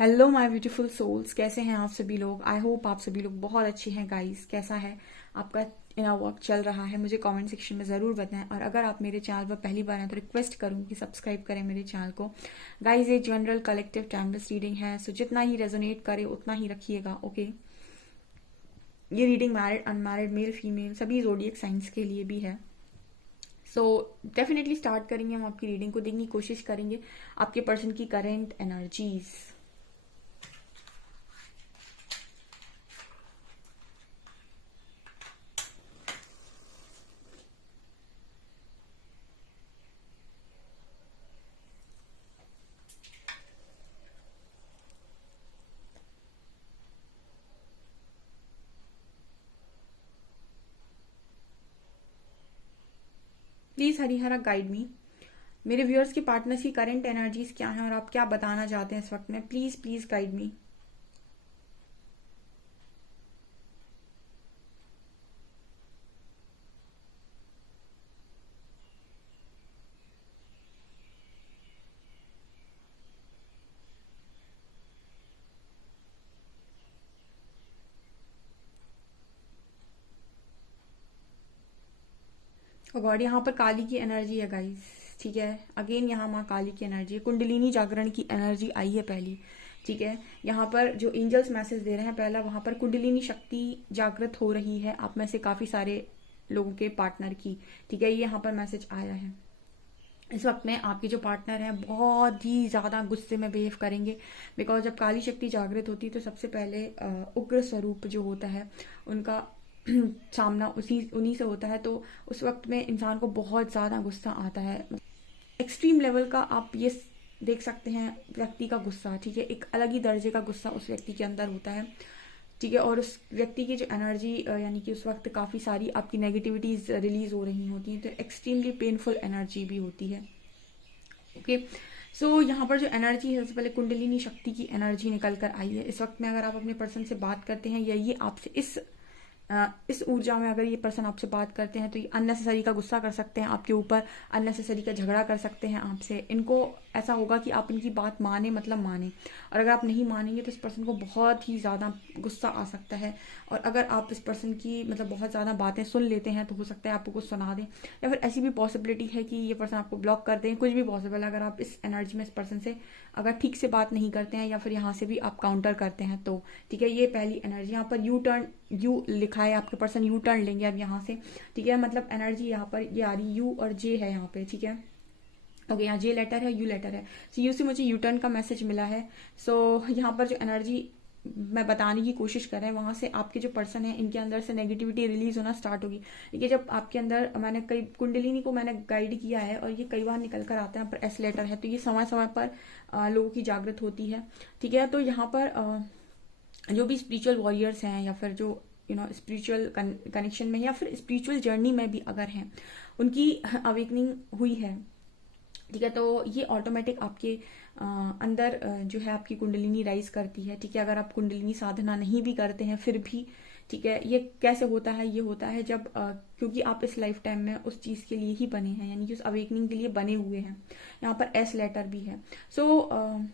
Hello my beautiful souls, कैसे हैं आप सभी लोग। आई होप आप सभी लोग बहुत अच्छे हैं। गाइस, कैसा है आपका इनर वर्क चल रहा है, मुझे कमेंट सेक्शन में ज़रूर बताएं। और अगर आप मेरे चैनल पर पहली बार हैं तो रिक्वेस्ट करूँ कि सब्सक्राइब करें मेरे चैनल को। गाइस, ये जनरल कलेक्टिव टाइमलेस रीडिंग है, सो जितना ही रेजोनेट करे उतना ही रखिएगा, ओके। ये reading married unmarried male female सभी जोडियक साइंस के लिए भी है। सो डेफिनेटली स्टार्ट करेंगे, हम आपकी रीडिंग को देखने की कोशिश करेंगे, आपके पर्सन की current energies. Please Harihara guide me. मेरे व्यूअर्स की पार्टनर्स की करंट एनर्जीज क्या हैं और आप क्या बताना चाहते हैं इस वक्त में। Please please guide me. और गॉड, यहाँ पर काली की एनर्जी है गाइस, ठीक है। अगेन यहाँ माँ काली की एनर्जी है, कुंडलिनी जागरण की एनर्जी आई है पहली, ठीक है। यहाँ पर जो एंजल्स मैसेज दे रहे हैं, पहला वहां पर कुंडलिनी शक्ति जागृत हो रही है आप में से काफी सारे लोगों के पार्टनर की, ठीक है। ये यहाँ पर मैसेज आया है। इस वक्त में आपके जो पार्टनर हैं बहुत ही ज़्यादा गुस्से में बिहेव करेंगे, बिकॉज जब काली शक्ति जागृत होती है तो सबसे पहले उग्र स्वरूप जो होता है उनका सामना उन्हीं से होता है। तो उस वक्त में इंसान को बहुत ज़्यादा गुस्सा आता है, एक्सट्रीम लेवल का। आप ये देख सकते हैं व्यक्ति का गुस्सा, ठीक है, एक अलग ही दर्जे का गुस्सा उस व्यक्ति के अंदर होता है, ठीक है। और उस व्यक्ति की जो एनर्जी यानी कि उस वक्त काफ़ी सारी आपकी नेगेटिविटीज रिलीज हो रही होती हैं, तो एक्सट्रीमली पेनफुल एनर्जी भी होती है, ओके। सो यहाँ पर जो एनर्जी है सबसे पहले कुंडलिनी शक्ति की एनर्जी निकल कर आई है। इस वक्त में अगर आप अपने पर्सन से बात करते हैं या ये आपसे इस ऊर्जा में अगर ये पर्सन आपसे बात करते हैं तो ये अननेसेसरी का गुस्सा कर सकते हैं आपके ऊपर, अननेसेसरी का झगड़ा कर सकते हैं आपसे। इनको ऐसा होगा कि आप इनकी बात माने मतलब माने, और अगर आप नहीं मानेंगे तो इस पर्सन को बहुत ही ज़्यादा गुस्सा आ सकता है। और अगर आप इस पर्सन की मतलब बहुत ज़्यादा बातें सुन लेते हैं तो हो सकता है आपको कुछ सुना दें, या फिर ऐसी भी पॉसिबिलिटी है कि ये पर्सन आपको ब्लॉक कर दें, कुछ भी पॉसिबल है अगर आप इस एनर्जी में इस पर्सन से अगर ठीक से बात नहीं करते हैं या फिर यहाँ से भी आप काउंटर करते हैं तो, ठीक है। ये पहली एनर्जी। यहाँ पर यू टर्न, यू लिखा है, आपके पर्सन यू टर्न लेंगे अब यहाँ से, ठीक है। मतलब एनर्जी यहाँ पर ये आ रही, यू और जे है यहाँ पे, ठीक है। ओके, यहाँ जे लेटर है, यू लेटर है, सो यू से मुझे यू टर्न का मैसेज मिला है। सो यहाँ पर जो एनर्जी मैं बताने की कोशिश कर रहे हैं, वहां से आपके जो पर्सन है इनके अंदर से नेगेटिविटी रिलीज होना स्टार्ट होगी। देखिए, जब आपके अंदर मैंने कई कुंडलिनी को मैंने गाइड किया है और ये कई बार निकल कर आता है, पर एस लेटर है, तो ये समय समय पर लोगों की जागृत होती है, ठीक है। तो यहाँ पर जो भी स्पिरिचुअल वॉरियर्स हैं या फिर जो स्पिरिचुअल कनेक्शन में या फिर स्पिरिचुअल जर्नी में भी अगर हैं, उनकी अवेकनिंग हुई है, ठीक है। तो ये ऑटोमेटिक आपके अंदर जो है आपकी कुंडलिनी राइज करती है, ठीक है। अगर आप कुंडलिनी साधना नहीं भी करते हैं फिर भी, ठीक है। ये कैसे होता है, ये होता है जब क्योंकि आप इस लाइफ टाइम में उस चीज के लिए ही बने हैं, यानी कि उस अवेकनिंग के लिए बने हुए हैं। यहाँ पर एस लेटर भी है। सो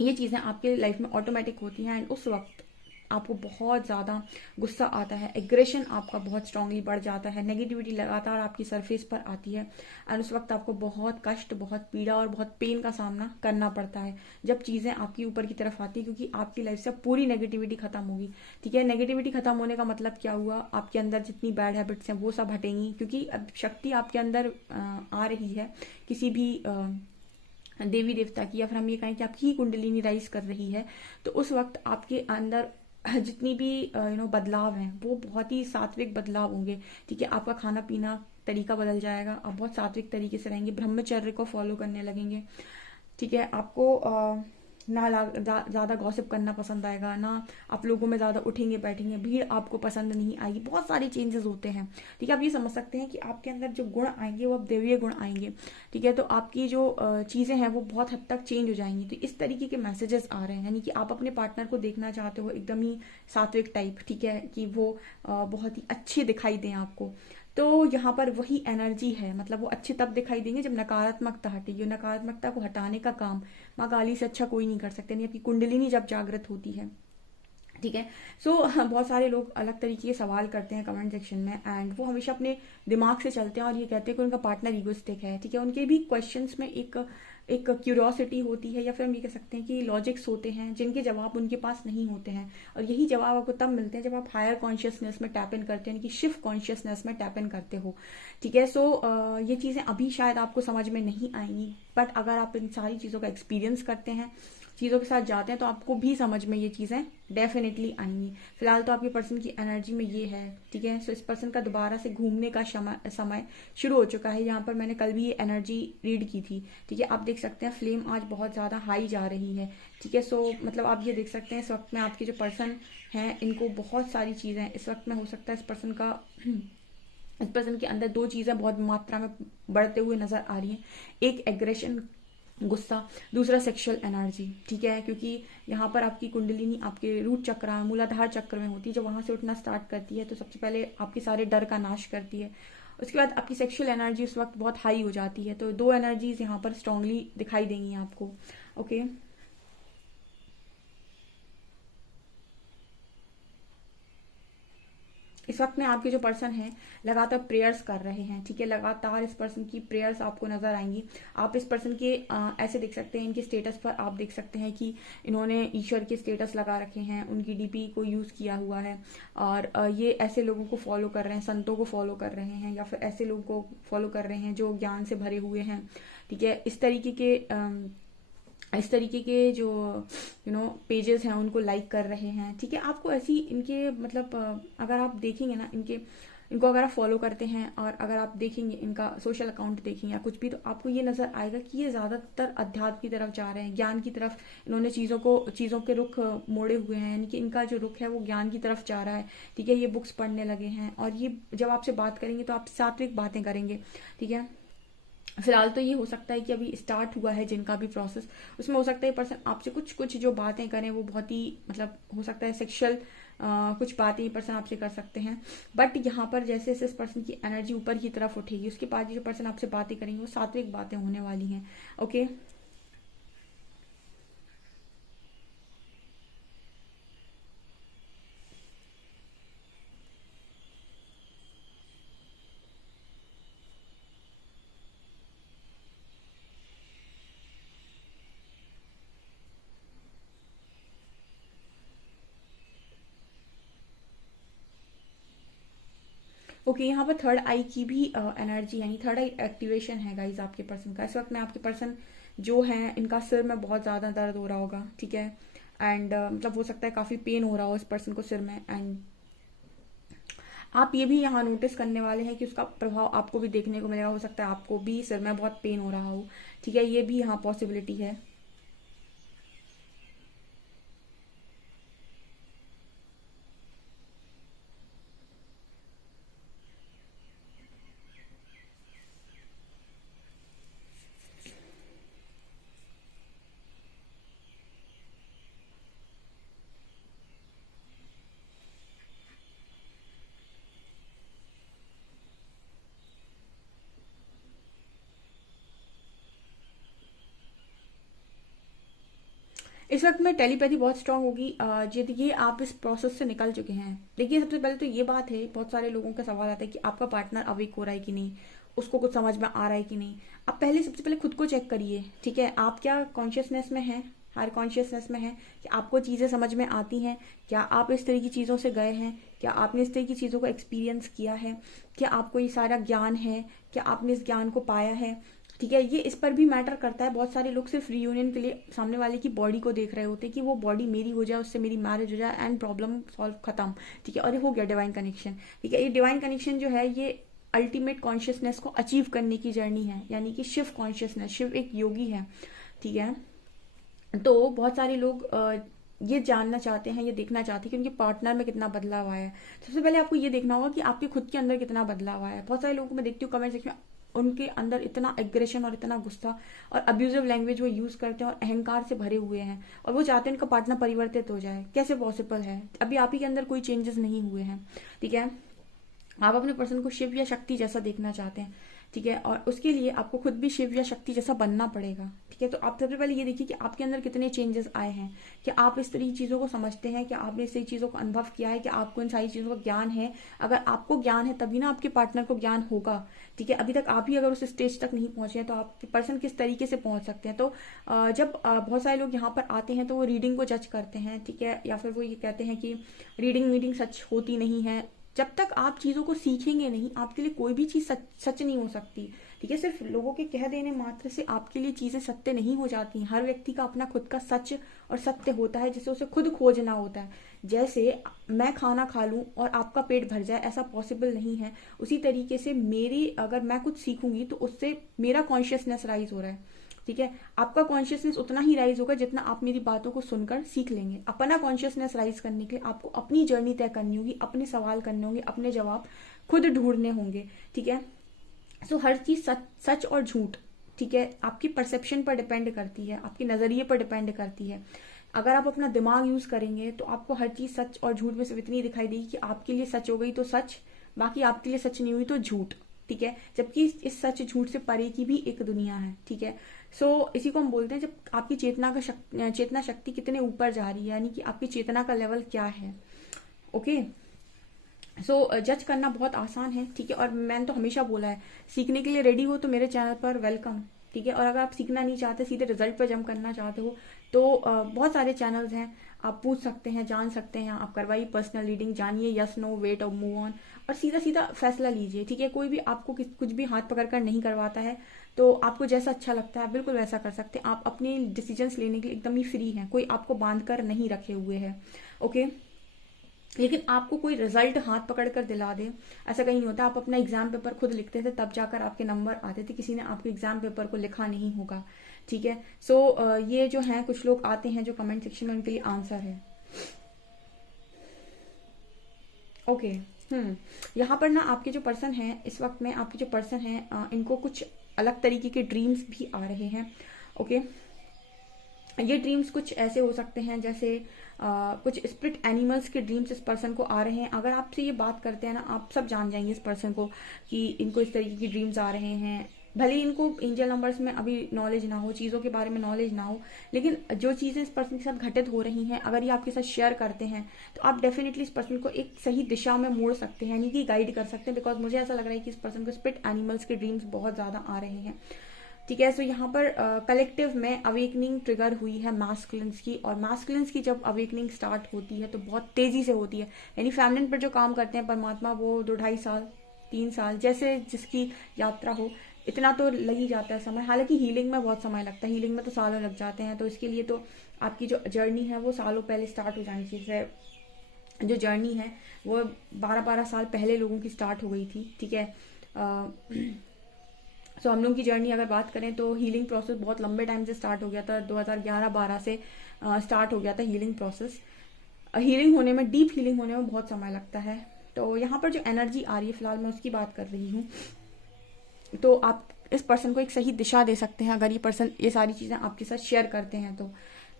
ये चीजें आपके लाइफ में ऑटोमेटिक होती हैं, एंड उस वक्त आपको बहुत ज़्यादा गुस्सा आता है, एग्रेशन आपका बहुत स्ट्रांगली बढ़ जाता है, नेगेटिविटी लगातार आपकी सरफेस पर आती है, और उस वक्त आपको बहुत कष्ट, बहुत पीड़ा और बहुत पेन का सामना करना पड़ता है जब चीज़ें आपकी ऊपर की तरफ आती है, क्योंकि आपकी लाइफ से पूरी नेगेटिविटी खत्म होगी, ठीक है। नेगेटिविटी खत्म होने का मतलब क्या हुआ, आपके अंदर जितनी बैड हैबिट्स हैं वो सब हटेंगी, क्योंकि अब शक्ति आपके अंदर आ रही है किसी भी देवी देवता की, या फिर हम ये कहें कि आपकी ही कुंडलिनी राइज कर रही है। तो उस वक्त आपके अंदर जितनी भी बदलाव हैं वो बहुत ही सात्विक बदलाव होंगे, ठीक है। आपका खाना पीना तरीका बदल जाएगा, आप बहुत सात्विक तरीके से रहेंगे, ब्रह्मचर्य को फॉलो करने लगेंगे, ठीक है। आपको ना ज्यादा गॉसिप करना पसंद आएगा, ना आप लोगों में ज्यादा उठेंगे बैठेंगे, भीड़ आपको पसंद नहीं आएगी, बहुत सारे चेंजेस होते हैं, ठीक है। आप ये समझ सकते हैं कि आपके अंदर जो गुण आएंगे वो अब देवीय गुण आएंगे, ठीक है। तो आपकी जो चीजें हैं वो बहुत हद तक चेंज हो जाएंगी। तो इस तरीके के मैसेजेस आ रहे हैं, यानी कि आप अपने पार्टनर को देखना चाहते हो एकदम ही सात्विक टाइप, ठीक है, कि वो बहुत ही अच्छे दिखाई दें आपको। तो यहाँ पर वही एनर्जी है, मतलब वो अच्छे तब दिखाई देंगे जब नकारात्मकता हटेगी। नकारात्मकता को हटाने का काम माँ काली से अच्छा कोई नहीं कर सकते, नहीं आपकी कुंडलिनी जब जागृत होती है। ठीक है। सो बहुत सारे लोग अलग तरीके के सवाल करते हैं कमेंट सेक्शन में, एंड वो हमेशा अपने दिमाग से चलते हैं और ये कहते हैं कि उनका पार्टनर ईगोइस्टिक है। ठीक है, उनके भी क्वेश्चंस में एक एक क्यूरियोसिटी होती है, या फिर हम ये कह सकते हैं कि लॉजिक्स होते हैं जिनके जवाब उनके पास नहीं होते हैं। और यही जवाब आपको तब मिलते हैं जब आप हायर कॉन्शियसनेस में टैप इन करते हैं, यानी कि शिफ्ट कॉन्शियसनेस में टैप इन करते हो। ठीक है। सो ये चीज़ें अभी शायद आपको समझ में नहीं आएंगी, बट अगर आप इन सारी चीज़ों का एक्सपीरियंस करते हैं, चीज़ों के साथ जाते हैं, तो आपको भी समझ में ये चीज़ें डेफिनेटली आएंगी। फिलहाल तो आपके पर्सन की एनर्जी में ये है। ठीक है। सो इस पर्सन का दोबारा से घूमने का समय शुरू हो चुका है। यहाँ पर मैंने कल भी ये एनर्जी रीड की थी। ठीक है, आप देख सकते हैं फ्लेम आज बहुत ज़्यादा हाई जा रही है। ठीक है। सो मतलब आप ये देख सकते हैं इस वक्त में आपके जो पर्सन हैं इनको बहुत सारी चीज़ें इस वक्त में हो सकता है इस पर्सन के अंदर दो चीज़ें बहुत मात्रा में बढ़ते हुए नजर आ रही हैं। एक एग्रेशन, गुस्सा, दूसरा सेक्सुअल एनर्जी। ठीक है, क्योंकि यहाँ पर आपकी कुंडलिनी आपके रूट चक्र, मूलाधार चक्र में होती है। जब वहां से उठना स्टार्ट करती है तो सबसे पहले आपके सारे डर का नाश करती है। उसके बाद आपकी सेक्सुअल एनर्जी उस वक्त बहुत हाई हो जाती है। तो दो एनर्जीज यहाँ पर स्ट्रांगली दिखाई देंगी आपको। ओके। इस वक्त में आपके जो पर्सन हैं लगातार प्रेयर्स कर रहे हैं। ठीक है, लगातार इस पर्सन की प्रेयर्स आपको नजर आएंगी। आप इस पर्सन के ऐसे देख सकते हैं, इनके स्टेटस पर आप देख सकते हैं कि इन्होंने ईश्वर के स्टेटस लगा रखे हैं, उनकी डीपी को यूज किया हुआ है, और ये ऐसे लोगों को फॉलो कर रहे हैं, संतों को फॉलो कर रहे हैं, या फिर ऐसे लोगों को फॉलो कर रहे हैं जो ज्ञान से भरे हुए हैं। ठीक है, इस तरीके के जो पेजेस हैं उनको लाइक कर रहे हैं। ठीक है, आपको ऐसी इनके मतलब अगर आप देखेंगे ना इनको अगर आप फॉलो करते हैं और अगर आप देखेंगे इनका सोशल अकाउंट देखेंगे या कुछ भी, तो आपको ये नजर आएगा कि ये ज्यादातर अध्यात्म की तरफ जा रहे हैं, ज्ञान की तरफ। इन्होंने चीजों के रुख मोड़े हुए हैं, यानी कि इनका जो रुख है वो ज्ञान की तरफ जा रहा है। ठीक है, ये बुक्स पढ़ने लगे हैं, और ये जब आपसे बात करेंगे तो आप सात्विक बातें करेंगे। ठीक है, फिलहाल तो ये हो सकता है कि अभी स्टार्ट हुआ है जिनका भी प्रोसेस, उसमें हो सकता है पर्सन आपसे कुछ कुछ जो बातें करें वो बहुत ही मतलब हो सकता है सेक्सुअल कुछ बातें ये पर्सन आपसे कर सकते हैं। बट यहाँ पर जैसे जैसे इस पर्सन की एनर्जी ऊपर की तरफ उठेगी उसके बाद जो पर्सन आपसे बातें करेंगे वो सात्विक बातें होने वाली हैं। ओके। ओके, यहाँ पर थर्ड आई की भी एनर्जी यानी थर्ड आई एक्टिवेशन है गाइज आपके पर्सन का। इस वक्त में आपके पर्सन जो है इनका सिर में बहुत ज्यादा दर्द हो रहा होगा। ठीक है, एंड मतलब हो सकता है काफी पेन हो रहा हो इस पर्सन को सिर में, एंड आप ये भी यहाँ नोटिस करने वाले हैं कि उसका प्रभाव आपको भी देखने को मिलेगा। हो सकता है आपको भी सिर में बहुत पेन हो रहा हो। ठीक है, ये भी यहाँ पॉसिबिलिटी है। इस वक्त में टेलीपैथी बहुत स्ट्रांग होगी यदि ये आप इस प्रोसेस से निकल चुके हैं। देखिए, सबसे पहले तो ये बात है, बहुत सारे लोगों का सवाल आता है कि आपका पार्टनर अवेक हो रहा है कि नहीं, उसको कुछ समझ में आ रहा है कि नहीं। आप पहले सबसे पहले खुद को चेक करिए। ठीक है, आप क्या कॉन्शियसनेस में हैं, हायर कॉन्शियसनेस में है कि आपको चीजें समझ में आती हैं, क्या आप इस तरह की चीजों से गए हैं, क्या आपने इस तरह की चीजों को एक्सपीरियंस किया है, क्या आपको ये सारा ज्ञान है, क्या आपने इस ज्ञान को पाया है। ठीक है, ये इस पर भी मैटर करता है। बहुत सारे लोग सिर्फ रियूनियन के लिए सामने वाले की बॉडी को देख रहे होते हैं कि वो बॉडी मेरी हो जाए, उससे मेरी मैरिज हो जाए एंड प्रॉब्लम सॉल्व खत्म। ठीक है, और ये हो गया डिवाइन कनेक्शन। ठीक है, ये डिवाइन कनेक्शन जो है ये अल्टीमेट कॉन्शियसनेस को अचीव करने की जर्नी है, यानी कि शिव कॉन्शियसनेस, शिव एक योगी है। ठीक है, तो बहुत सारे लोग ये जानना चाहते हैं, ये देखना चाहते हैं कि उनके पार्टनर में कितना बदलाव आया है। सबसे पहले आपको ये देखना होगा कि आपके खुद के अंदर कितना बदलाव आया है। बहुत सारे लोगों को मैं देखती हूँ कमेंट सेक्शन में, उनके अंदर इतना एग्रेशन और इतना गुस्सा और अब्यूजिव लैंग्वेज वो यूज करते हैं और अहंकार से भरे हुए हैं, और वो चाहते हैं उनका पार्टनर परिवर्तित हो जाए। कैसे पॉसिबल है, अभी आप ही के अंदर कोई चेंजेस नहीं हुए हैं। ठीक है, आप अपने पर्सन को शिव या शक्ति जैसा देखना चाहते हैं, ठीक है, और उसके लिए आपको खुद भी शिव या शक्ति जैसा बनना पड़ेगा, ठीक है। तो आप सबसे पहले ये देखिए कि आपके अंदर कितने चेंजेस आए हैं, कि आप इस तरह की चीज़ों को समझते हैं, कि आपने इस तरह की चीज़ों को अनुभव किया है, कि आपको इन सारी चीज़ों का ज्ञान है। अगर आपको ज्ञान है तभी ना आपके पार्टनर को ज्ञान होगा, ठीक है। अभी तक आप ही अगर उस स्टेज तक नहीं पहुंचे हैं तो आपके पर्सन किस तरीके से पहुंच सकते हैं। तो जब बहुत सारे लोग यहाँ पर आते हैं तो वो रीडिंग को जज करते हैं, ठीक है, या फिर वो ये कहते हैं कि रीडिंग मीडिंग सच होती नहीं है। जब तक आप चीज़ों को सीखेंगे नहीं, आपके लिए कोई भी चीज़ सच नहीं हो सकती, ठीक है। सिर्फ लोगों के कह देने मात्र से आपके लिए चीज़ें सत्य नहीं हो जाती। हर व्यक्ति का अपना खुद का सच और सत्य होता है, जिसे उसे खुद खोजना होता है। जैसे मैं खाना खा लूं और आपका पेट भर जाए, ऐसा पॉसिबल नहीं है। उसी तरीके से मेरी अगर मैं कुछ सीखूंगी तो उससे मेरा कॉन्शियसनेस राइज हो रहा है, ठीक है। आपका कॉन्शियसनेस उतना ही राइज होगा जितना आप मेरी बातों को सुनकर सीख लेंगे। अपना कॉन्शियसनेस राइज करने के लिए आपको अपनी जर्नी तय करनी होगी, अपने सवाल करने होंगे, अपने जवाब खुद ढूंढने होंगे, ठीक है। सो हर चीज सच और झूठ, ठीक है, आपकी परसेप्शन पर डिपेंड करती है, आपके नजरिए पर डिपेंड करती है। अगर आप अपना दिमाग यूज करेंगे तो आपको हर चीज सच और झूठ में से इतनी दिखाई देगी कि आपके लिए सच हो गई तो सच, बाकी आपके लिए सच नहीं हुई तो झूठ, ठीक है। जबकि इस सच झूठ से परे की भी एक दुनिया है, ठीक है। सो इसी को हम बोलते हैं जब आपकी चेतना शक्ति कितने ऊपर जा रही है, यानी कि आपकी चेतना का लेवल क्या है, ओके। सो जज करना बहुत आसान है, ठीक है। और मैंने तो हमेशा बोला है, सीखने के लिए रेडी हो तो मेरे चैनल पर वेलकम, ठीक है। और अगर आप सीखना नहीं चाहते, सीधे रिजल्ट पर जंप करना चाहते हो, तो बहुत सारे चैनल्स हैं, आप पूछ सकते हैं, जान सकते हैं, आप करवाइए पर्सनल रीडिंग, जानिए यस नो वेट और मूव ऑन, और सीधा सीधा फैसला लीजिए, ठीक है। कोई भी आपको कुछ भी हाथ पकड़ कर नहीं करवाता है, तो आपको जैसा अच्छा लगता है बिल्कुल वैसा कर सकते हैं। आप अपने डिसीजंस लेने के लिए एकदम ही फ्री हैं, कोई आपको बांध कर नहीं रखे हुए है, ओके। लेकिन आपको कोई रिजल्ट हाथ पकड़ कर दिला दे, ऐसा कहीं नहीं होता। आप अपना एग्जाम पेपर खुद लिखते थे तब जाकर आपके नंबर आते थे, किसी ने आपके एग्जाम पेपर को लिखा नहीं होगा, ठीक है। सो ये जो है कुछ लोग आते हैं जो कमेंट सेक्शन में उनके लिए आंसर है, ओके। यहाँ पर ना आपके जो पर्सन हैं इस वक्त में, आपके जो पर्सन हैं इनको कुछ अलग तरीके के ड्रीम्स भी आ रहे हैं, ओके। ये ड्रीम्स कुछ ऐसे हो सकते हैं जैसे कुछ स्पिरिट एनिमल्स के ड्रीम्स इस पर्सन को आ रहे हैं। अगर आपसे ये बात करते हैं ना, आप सब जान जाएंगे इस पर्सन को कि इनको इस तरीके की ड्रीम्स आ रहे हैं। भले ही इनको एंजल नंबर्स में अभी नॉलेज ना हो, चीज़ों के बारे में नॉलेज ना हो, लेकिन जो चीज़ें इस पर्सन के साथ घटित हो रही हैं, अगर ये आपके साथ शेयर करते हैं तो आप डेफिनेटली इस पर्सन को एक सही दिशा में मोड़ सकते हैं, यानी कि गाइड कर सकते हैं। बिकॉज मुझे ऐसा लग रहा है कि इस पर्सन को स्पिरिट एनिमल्स के ड्रीम्स बहुत ज़्यादा आ रहे हैं, ठीक है। सो यहाँ पर कलेक्टिव में अवेकनिंग ट्रिगर हुई है मास्कुलिन्स की, और मास्कुलिन्स की जब अवेकनिंग स्टार्ट होती है तो बहुत तेजी से होती है। यानी फेमिनिन पर जो काम करते हैं परमात्मा, वो 2-2.5 साल 3 साल जैसे जिसकी यात्रा हो, इतना तो लग ही जाता है समय। हालांकि हीलिंग में बहुत समय लगता है, हीलिंग में तो सालों लग जाते हैं। तो इसके लिए तो आपकी जो जर्नी है वो सालों पहले स्टार्ट हो जानी चाहिए। जो जर्नी है वो 12-12 साल पहले लोगों की स्टार्ट हो गई थी, ठीक है। सो हम लोग की जर्नी अगर बात करें तो हीलिंग प्रोसेस बहुत लंबे टाइम से स्टार्ट हो गया था, 2011-12 से स्टार्ट हो गया था हीलिंग प्रोसेस। हीलिंग होने में, डीप हीलिंग होने में बहुत समय लगता है। तो यहाँ पर जो एनर्जी आ रही है फिलहाल मैं उसकी बात कर रही हूँ। तो आप इस पर्सन को एक सही दिशा दे सकते हैं अगर ये पर्सन ये सारी चीज़ें आपके साथ शेयर करते हैं तो,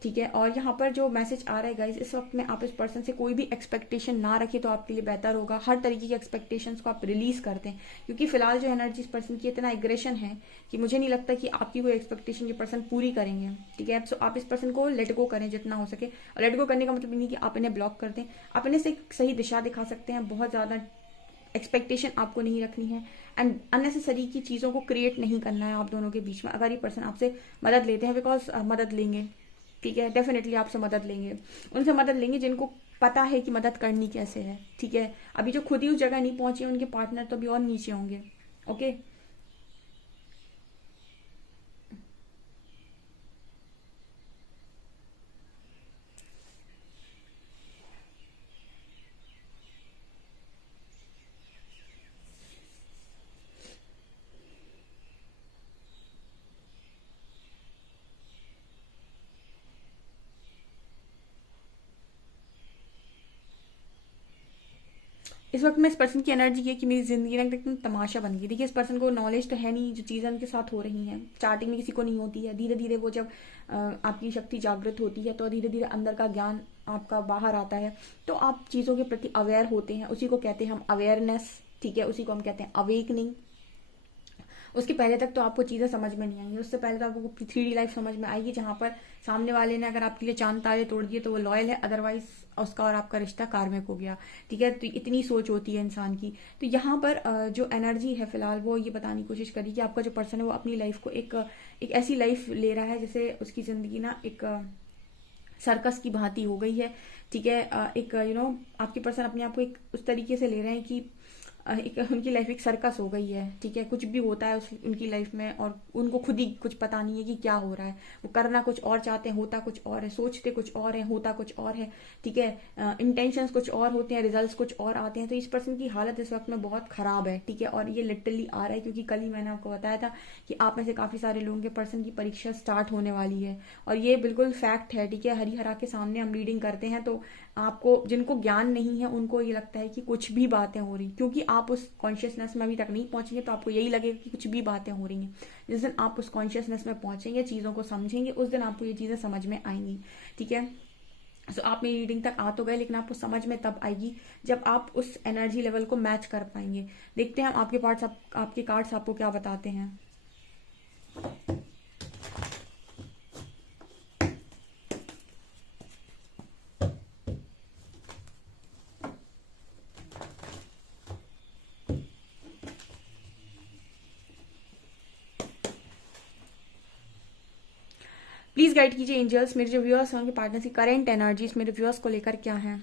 ठीक है। और यहाँ पर जो मैसेज आ रहा है गाइज, इस वक्त में आप इस पर्सन से कोई भी एक्सपेक्टेशन ना रखें तो आपके लिए बेहतर होगा। हर तरीके की एक्सपेक्टेशंस को आप रिलीज कर दें, क्योंकि फिलहाल जो एनर्जी इस पर्सन की इतना एग्रेशन है कि मुझे नहीं लगता कि आपकी कोई एक्सपेक्टेशन ये पर्सन पूरी करेंगे, ठीक है। सो आप इस पर्सन को लेट गो करें जितना हो सके। और लेट गो करने का मतलब नहीं कि आप इन्हें ब्लॉक कर दें, आप इन्हें से एक सही दिशा दिखा सकते हैं। बहुत ज़्यादा एक्सपेक्टेशन आपको नहीं रखनी है, एंड अननेसेसरी की चीज़ों को क्रिएट नहीं करना है आप दोनों के बीच में। अगर ये पर्सन आपसे मदद लेते हैं, बिकॉज मदद लेंगे, ठीक है, डेफिनेटली आपसे मदद लेंगे, उनसे मदद लेंगे जिनको पता है कि मदद करनी कैसे है, ठीक है। अभी जो खुद ही उस जगह नहीं पहुंचे उनके पार्टनर तो अभी और नीचे होंगे, ओके। इस वक्त में इस पर्सन की एनर्जी है कि मेरी जिंदगी ना एकदम तमाशा बन गई। देखिए इस पर्सन को नॉलेज तो है नहीं, जो चीज़ें उनके साथ हो रही हैं स्टार्टिंग में किसी को नहीं होती है। धीरे धीरे वो जब आपकी शक्ति जागृत होती है तो धीरे धीरे अंदर का ज्ञान आपका बाहर आता है, तो आप चीज़ों के प्रति अवेयर होते हैं। उसी को कहते हैं हम अवेयरनेस, ठीक है, उसी को हम कहते हैं अवेकनिंग। उसके पहले तक तो आपको चीज़ें समझ में नहीं आएंगी, उससे पहले तो आपको 3D लाइफ समझ में आएगी, जहां पर सामने वाले ने अगर आपके लिए चांद तारे तोड़ दिए तो वो लॉयल है, अदरवाइज उसका और आपका रिश्ता कार्मिक हो गया। ठीक है, तो इतनी सोच होती है इंसान की। तो यहाँ पर जो एनर्जी है फिलहाल वो ये बताने की कोशिश करी कि आपका जो पर्सन है वो अपनी लाइफ को एक ऐसी लाइफ ले रहा है जैसे उसकी जिंदगी ना एक सर्कस की भांति हो गई है। ठीक है, एक आपके पर्सन अपने आप को एक उस तरीके से ले रहे हैं कि एक उनकी लाइफ एक सर्कस हो गई है। ठीक है, कुछ भी होता है उनकी लाइफ में और उनको खुद ही कुछ पता नहीं है कि क्या हो रहा है। वो करना कुछ और चाहते हैं, होता कुछ और है, सोचते कुछ और है, होता कुछ और है। ठीक है, इंटेंशंस कुछ और होते हैं, रिजल्ट्स कुछ और आते हैं। तो इस पर्सन की हालत इस वक्त में बहुत खराब है। ठीक है, और ये लिटरली आ रहा है क्योंकि कल ही मैंने आपको बताया था कि आप में से काफी सारे लोगों के पर्सन की परीक्षा स्टार्ट होने वाली है, और ये बिल्कुल फैक्ट है। ठीक है, हरी हरा के सामने हम रीडिंग करते हैं तो आपको, जिनको ज्ञान नहीं है उनको ये लगता है कि कुछ भी बातें हो रही, क्योंकि आप उस कॉन्शियसनेस में अभी तक नहीं पहुंचेंगे तो आपको यही लगेगा कि कुछ भी बातें हो रही हैं। जिस दिन आप उस कॉन्शियसनेस में पहुंचेंगे, चीज़ों को समझेंगे, उस दिन आपको ये चीज़ें समझ में आएंगी। ठीक है, सो आप मेरी रीडिंग तक आ तो गए, लेकिन आपको समझ में तब आएगी जब आप उस एनर्जी लेवल को मैच कर पाएंगे। देखते हैं आपके पार्ट्स, आपके कार्ड्स आपको क्या बताते हैं। प्लीज गाइड कीजिए एंजल्स, मेरे जो व्यूअर्स हैं उनके पार्टनर की करेंट एनर्जीज मेरे व्यूअर्स को लेकर क्या है।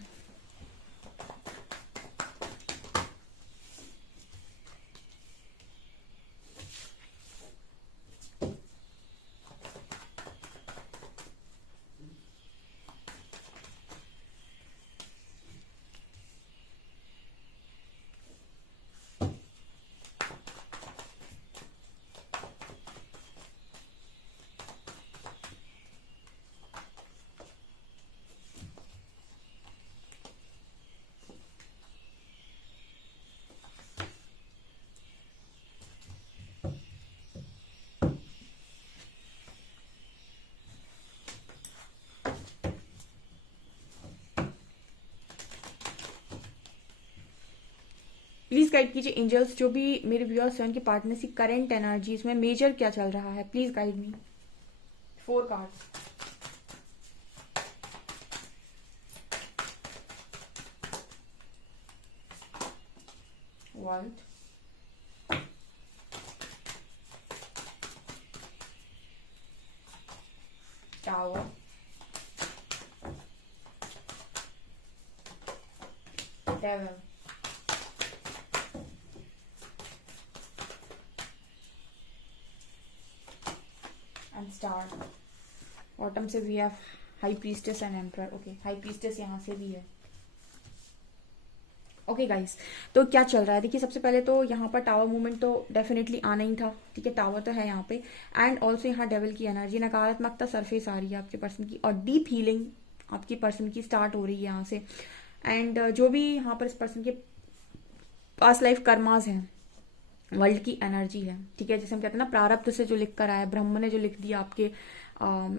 प्लीज गाइड कीजिए एंजल्स, जो भी मेरे व्यूअर्स हैं उनके पार्टनर की करेंट एनर्जी, इसमें मेजर क्या चल रहा है। Please guide me. 4 cards. World, tower, devil, and star. Bottom से भी है high priestess and emperor. Okay, high priestess यहाँ से भी है। ओके गाइस, तो क्या चल रहा है देखिए, सबसे पहले तो यहाँ पर टावर मूवमेंट तो डेफिनेटली आना ही था। ठीक है, टावर तो है यहाँ पे, एंड ऑल्सो यहाँ डेविल की एनर्जी, नकारात्मकता सरफेस आ रही है आपके पर्सन की, और डीप हीलिंग आपकी पर्सन की स्टार्ट हो रही है यहाँ से। एंड जो भी यहाँ पर इस पर्सन के पास लाइफ कर्मास हैं, वर्ल्ड की एनर्जी है। ठीक है, जैसे हम कहते हैं ना, प्रारब्ध से जो लिख कर आया, ब्रह्म ने जो लिख दिया आपके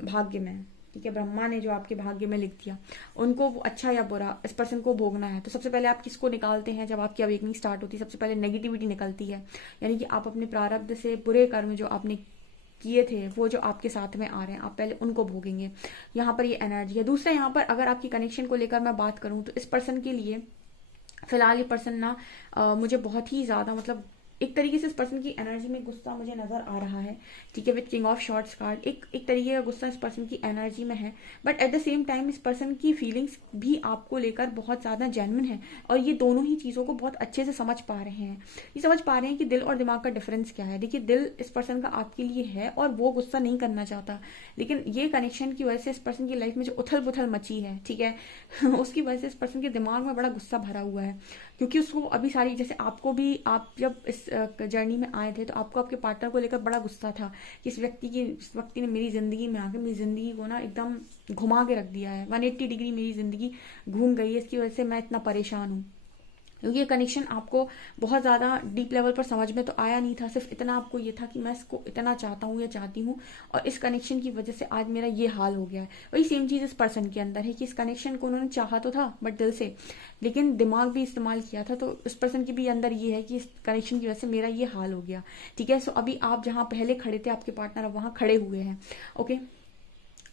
भाग्य में। ठीक है, ब्रह्मा ने जो आपके भाग्य में लिख दिया, उनको अच्छा या बुरा इस पर्सन को भोगना है। तो सबसे पहले आप किसको निकालते हैं जब आपकी अवेकनिंग स्टार्ट होती है? सबसे पहले नेगेटिविटी निकलती है, यानी कि आप अपने प्रारब्ध से बुरे कर्म जो आपने किए थे, वो जो आपके साथ में आ रहे हैं, आप पहले उनको भोगेंगे। यहाँ पर ये एनर्जी है। दूसरा, यहाँ पर अगर आपकी कनेक्शन को लेकर मैं बात करूँ तो इस पर्सन के लिए फिलहाल ये पर्सन ना मुझे बहुत ही ज्यादा, मतलब एक तरीके से इस पर्सन की एनर्जी में गुस्सा मुझे नजर आ रहा है। ठीक है, with king of shorts card, एक तरीके का गुस्सा इस पर्सन की एनर्जी में है, but at the same time इस पर्सन की फीलिंग्स भी आपको लेकर बहुत ज्यादा जेन्युइन है, और ये दोनों ही चीजों को बहुत अच्छे से समझ पा रहे हैं। ये समझ पा रहे हैं कि दिल और दिमाग का डिफरेंस क्या है। देखिए, दिल इस पर्सन का आपके लिए है और वो गुस्सा नहीं करना चाहता, लेकिन ये कनेक्शन की वजह से इस पर्सन की लाइफ में जो उथल पुथल मची है, ठीक है उसकी वजह से इस पर्सन के दिमाग में बड़ा गुस्सा भरा हुआ है, क्योंकि उसको अभी सारी, जैसे आपको भी, आप जब इस जर्नी में आए थे तो आपको आपके पार्टनर को लेकर बड़ा गुस्सा था कि इस व्यक्ति ने मेरी जिंदगी में आकर मेरी जिंदगी को ना एकदम घुमा के रख दिया है, 180 डिग्री मेरी जिंदगी घूम गई है, इसकी वजह से मैं इतना परेशान हूँ। क्योंकि ये कनेक्शन आपको बहुत ज़्यादा डीप लेवल पर समझ में तो आया नहीं था, सिर्फ इतना आपको ये था कि मैं इसको इतना चाहता हूँ या चाहती हूँ, और इस कनेक्शन की वजह से आज मेरा ये हाल हो गया है। वही सेम चीज़ इस पर्सन के अंदर है कि इस कनेक्शन को उन्होंने चाहा तो था बट दिल से, लेकिन दिमाग भी इस्तेमाल किया था। तो इस पर्सन के भी अंदर ये है कि इस कनेक्शन की वजह से मेरा ये हाल हो गया। ठीक है, सो अभी आप जहाँ पहले खड़े थे आपके पार्टनर अब वहाँ खड़े हुए हैं। ओके,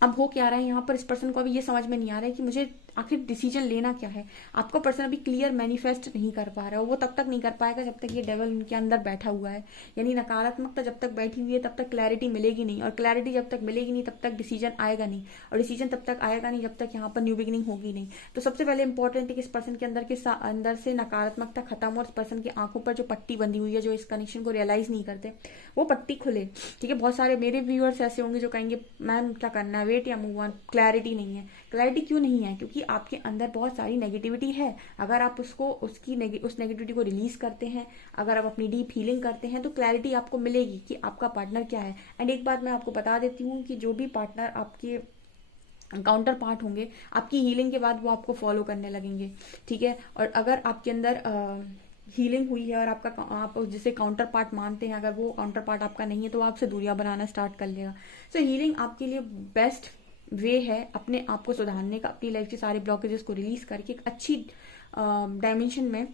अब हो क्या रहा है यहाँ पर, इस पर्सन को अभी ये समझ में नहीं आ रहा है कि मुझे आखिर डिसीजन लेना क्या है। आपका पर्सन अभी क्लियर मैनिफेस्ट नहीं कर पा रहा है, वो तब तक नहीं कर पाएगा जब तक ये डेवल उनके अंदर बैठा हुआ है। यानी नकारात्मकता जब तक बैठी हुई है तब तक क्लैरिटी मिलेगी नहीं, और क्लैरिटी जब तक मिलेगी नहीं तब तक डिसीजन आएगा नहीं, और डिसीजन तब तक आएगा नहीं जब तक यहाँ पर न्यू बिगिनिंग होगी नहीं। तो सबसे पहले इंपॉर्टेंट है कि इस पर्सन के अंदर से नकारात्मकता खत्म, और इस पर्सन की आंखों पर जो पट्टी बंधी हुई है, जो इस कनेक्शन को रियलाइज नहीं करते, वो पट्टी खुले। ठीक है, बहुत सारे मेरे व्यूअर्स ऐसे होंगे जो कहेंगे मैम क्या करना है, वेट या मूव ऑन, क्लैरिटी नहीं है। क्लैरिटी क्यों नहीं है? क्योंकि आपके अंदर बहुत सारी नेगेटिविटी है। अगर आप उस नेगेटिविटी को रिलीज करते हैं, अगर आप अपनी डीप हीलिंग करते हैं, तो क्लैरिटी आपको मिलेगी कि आपका पार्टनर क्या है। एंड एक बात मैं आपको बता देती हूँ कि जो भी पार्टनर आपके काउंटर पार्ट होंगे, आपकी हीलिंग के बाद वो आपको फॉलो करने लगेंगे। ठीक है, और अगर आपके अंदर हीलिंग हुई है और आप जिसे काउंटर पार्ट मानते हैं, अगर वो काउंटर पार्ट आपका नहीं है तो आपसे दूरियां बनाना स्टार्ट कर लेगा। सो हीलिंग आपके लिए बेस्ट वे है अपने आप को सुधारने का, अपनी लाइफ के सारे ब्लॉकेजेस को रिलीज करके एक अच्छी डायमेंशन में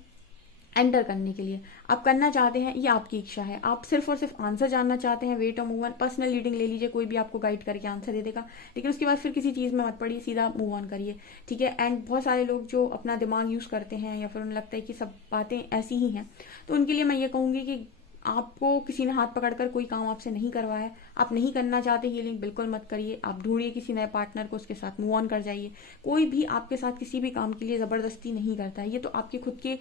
एंटर करने के लिए। आप करना चाहते हैं, ये आपकी इच्छा है। आप सिर्फ और सिर्फ आंसर जानना चाहते हैं, वेट और मूव ऑन, पर्सनल रीडिंग ले लीजिए, कोई भी आपको गाइड करके आंसर दे देगा, लेकिन उसके बाद फिर किसी चीज़ में मत पड़िए, सीधा मूव ऑन करिए। ठीक है, एंड बहुत सारे लोग जो अपना दिमाग यूज़ करते हैं या फिर उन्हें लगता है कि सब बातें ऐसी ही हैं, तो उनके लिए मैं ये कहूँगी कि आपको किसी ने हाथ पकड़कर कोई काम आपसे नहीं करवाया, आप नहीं करना चाहते हीलिंग, बिल्कुल मत करिए। आप ढूंढिए किसी नए पार्टनर को, उसके साथ मूव ऑन कर जाइए। कोई भी आपके साथ किसी भी काम के लिए जबरदस्ती नहीं करता है, ये तो आपके खुद के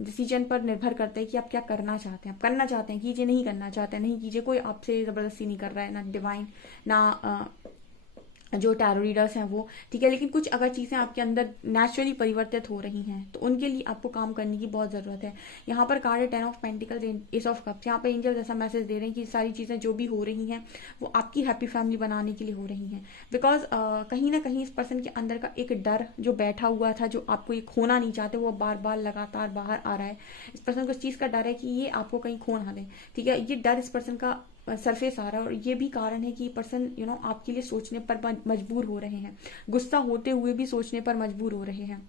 डिसीजन पर निर्भर करता है कि आप क्या करना चाहते हैं। आप करना चाहते हैं कीजिए, नहीं करना चाहते हैं नहीं कीजिए, कोई आपसे जबरदस्ती नहीं कर रहा है, ना डिवाइन ना जो टैरो रीडर्स हैं वो। ठीक है, लेकिन कुछ अगर चीज़ें आपके अंदर नेचुरली परिवर्तित हो रही हैं तो उनके लिए आपको काम करने की बहुत ज़रूरत है। यहाँ पर कार्ड है 10 of pentacles, S of cups. यहाँ पर एंजल्स ऐसा मैसेज दे रहे हैं कि सारी चीज़ें जो भी हो रही हैं वो आपकी हैप्पी फैमिली बनाने के लिए हो रही हैं। बिकॉज कहीं ना कहीं इस पर्सन के अंदर का एक डर जो बैठा हुआ था, जो आपको ये खोना नहीं चाहते, वो बार बार लगातार बाहर आ रहा है। इस पर्सन को इस चीज़ का डर है कि ये आपको कहीं खो ना दे। ठीक है, ये डर इस पर्सन का सरफेस आ रहा है, और ये भी कारण है कि पर्सन आपके लिए सोचने पर मजबूर हो रहे हैं, गुस्सा होते हुए भी सोचने पर मजबूर हो रहे हैं।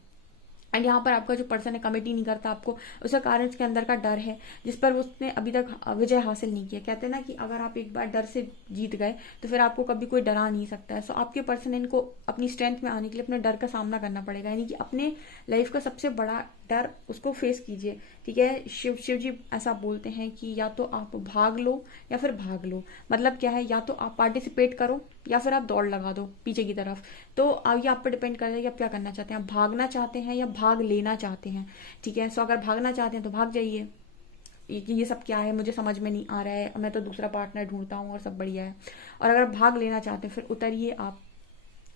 एंड यहाँ पर आपका जो पर्सन है कमिट ही नहीं करता आपको, उसका कारण उसके अंदर का डर है जिस पर उसने अभी तक विजय हासिल नहीं किया। कहते हैं ना कि अगर आप एक बार डर से जीत गए तो फिर आपको कभी कोई डरा नहीं सकता है। सो आपके पर्सन इनको अपनी स्ट्रेंथ में आने के लिए अपने डर का सामना करना पड़ेगा, यानी कि अपने लाइफ का सबसे बड़ा डर उसको फेस कीजिए। ठीक है, शिव जी ऐसा बोलते हैं कि या तो आप भाग लो या फिर भाग लो। मतलब क्या है, या तो आप पार्टिसिपेट करो या फिर आप दौड़ लगा दो पीछे की तरफ। तो ये आप पर डिपेंड करता है कि आप क्या करना चाहते हैं, आप भागना चाहते हैं या भाग लेना चाहते हैं। ठीक है, सो अगर भागना चाहते हैं तो भाग जाइए, ये सब क्या है मुझे समझ में नहीं आ रहा है, मैं तो दूसरा पार्टनर ढूंढता हूँ और सब बढ़िया है। और अगर भाग लेना चाहते हैं फिर उतरिए आप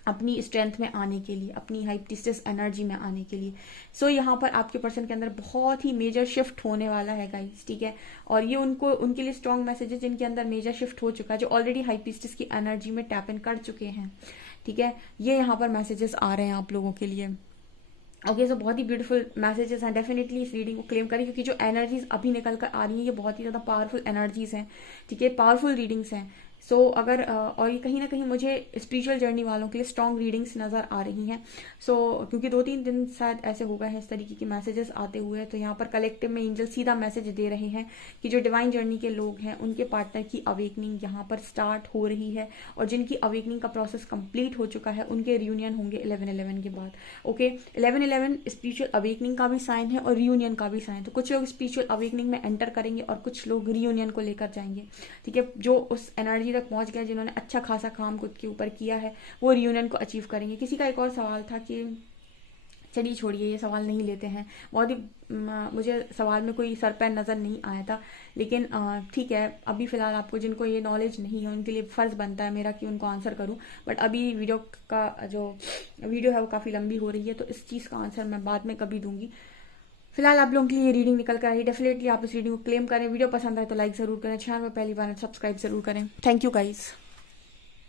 अपनी स्ट्रेंथ में आने के लिए, अपनी हाई प्रीस्टेस एनर्जी में आने के लिए। सो यहाँ पर आपके पर्सन के अंदर बहुत ही मेजर शिफ्ट होने वाला है गाइस। ठीक है, और ये उनके लिए स्ट्रॉन्ग मैसेज है जिनके अंदर मेजर शिफ्ट हो चुका है, जो ऑलरेडी हाई प्रीस्टेस की एनर्जी में टैप इन कर चुके हैं। ठीक है, ये यहाँ पर मैसेजेस आ रहे हैं आप लोगों के लिए। ओके, सो बहुत ही ब्यूटीफुल मैसेजेस हैं। डेफिनेटली इस रीडिंग को क्लेम करें, क्योंकि जो एनर्जीज अभी निकल कर आ रही हैं ये बहुत ही ज़्यादा पावरफुल एनर्जीज हैं। ठीक है, पावरफुल रीडिंग्स हैं। सो अगर और ये कहीं ना कहीं मुझे स्पिरिचुअल जर्नी वालों के लिए स्ट्रॉन्ग रीडिंग्स नज़र आ रही हैं। सो क्योंकि 2-3 दिन शायद ऐसे हो गए हैं इस तरीके के मैसेजेस आते हुए, तो यहाँ पर कलेक्टिव में एंजल सीधा मैसेज दे रहे हैं कि जो डिवाइन जर्नी के लोग हैं उनके पार्टनर की अवेकनिंग यहाँ पर स्टार्ट हो रही है, और जिनकी अवेकनिंग का प्रोसेस कंप्लीट हो चुका है उनके रियूनियन होंगे 11/11 के बाद। ओके, 11/11 स्पिरिचुअल अवेकनिंग का भी साइन है और रियूनियन का भी साइन। तो कुछ लोग स्पिरिचुअल अवेकनिंग में एंटर करेंगे और कुछ लोग रियूनियन को लेकर जाएंगे। ठीक है, जो उस एनर्जी तक पहुंच गया, जिन्होंने अच्छा खासा काम खुद के ऊपर किया है, वो रियूनियन को अचीव करेंगे। किसी का एक और सवाल था कि चलिए छोड़िए ये सवाल नहीं लेते हैं, बहुत ही मुझे सवाल में कोई सर पैर नज़र नहीं आया था, लेकिन ठीक है, अभी फिलहाल आपको जिनको ये नॉलेज नहीं है उनके लिए फ़र्ज़ बनता है मेरा कि उनको आंसर करूं। बट अभी वीडियो है वो काफ़ी लंबी हो रही है, तो इस चीज़ का आंसर मैं बाद में कभी दूंगी। फिलहाल आप लोगों के लिए ये रीडिंग निकल कर आई। डेफिनेटली आप इस रीडिंग को क्लेम करें। वीडियो पसंद आए तो लाइक ज़रूर करें, चैनल में पहली बार सब्सक्राइब ज़रूर करें। Thank you guys.